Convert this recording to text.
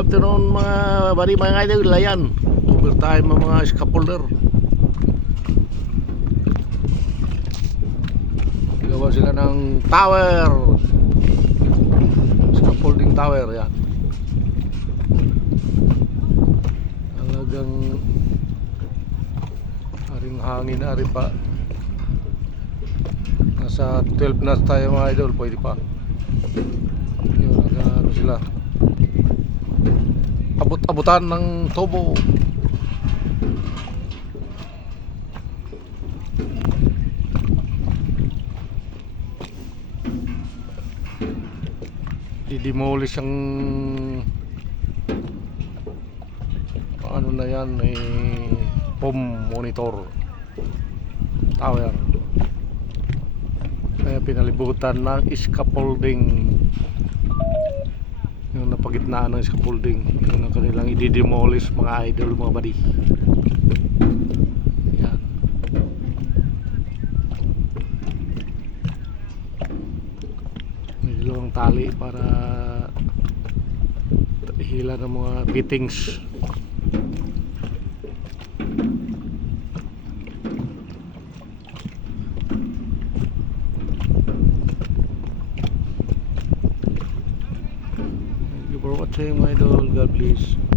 afternoon mga bari, mga idol. Ayan, overtime mga scaffolder. Gawa sila ng tower, scaffolding tower. Yan, talagang aring hangin, ari pa. Nasa 12 knots tayo mga idol, pwede pa. Yun, ano sila, abot-abutan ng tubo. I-demolish ang ano na yan, POM monitor tower. Kaya pinalibutan ng scaffolding, yung napagitnaan ng scaffolding. Yung ang kanilang i-demolish mga idol, mga buddy. Yan. May dalawang tali para hila ng mga fittings. Thank you for watching, my idol. God bless.